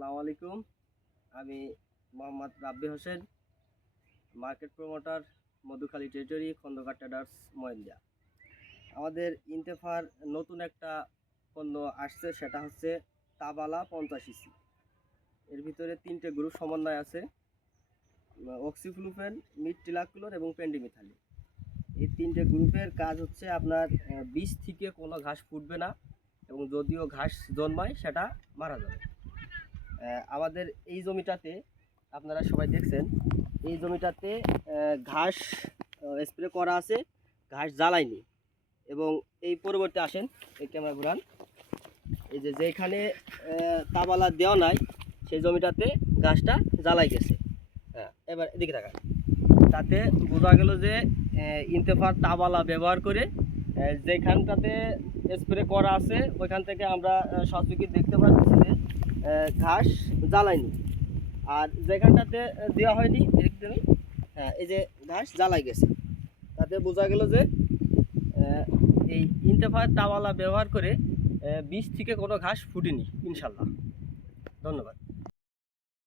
আসসালামু আলাইকুম। আমি Mohammad Rabbi Hossain, market promoter, Madhukhali territory, Khandakar traders, Mahindra. আমাদের ইন্তেফার নতুন একটা পণ্য আসছে, সেটা হচ্ছে তাবালা 50 cc। এর ভিতরে 3টে গ্রুপ সমন্বয় আছে: অক্সিফ্লুফেন, মিথিলাক্লোর এবং পেন্ডিমিথালিন। এই 3টে গ্রুপের কাজ হচ্ছে আপনার বীজ থেকে কোনো ঘাস ফুটবে না, এবং যদিও ঘাস জন্মায় সেটা মারা যাবে। আমাদের এই জমিটাতে আপনারা সবাই দেখছেন, এই জমিটাতে ঘাস স্প্রে করা আছে, ঘাস জ্বালায়নি। এবং এই পরবর্তী আসেন, এই ক্যামেরা ঘুরান, এই যে যেখানে তাবালা দেওয়া নাই সেই জমিটাতে ঘাসটা জ্বালাই গেছে। হ্যাঁ, এবার এদিকে থাকা, তাতে বোঝা গেল যে ইন্তেফার তাবালা ব্যবহার করে যেখানটাতে স্প্রে করা আছে ওইখান থেকে আমরা সচক্ষে দেখতে পাচ্ছি যে ঘাস জ্বালায়নি। আর যেখানটাতে দেওয়া হয়নি এদিকে, হ্যাঁ, এই যে ঘাস জ্বালাই গেছে। তাতে বোঝা গেল যে এই ইন্তেফার তাওয়ালা ব্যবহার করে বীজ থেকে কোনো ঘাস ফুটেনি ইনশাল্লাহ। ধন্যবাদ।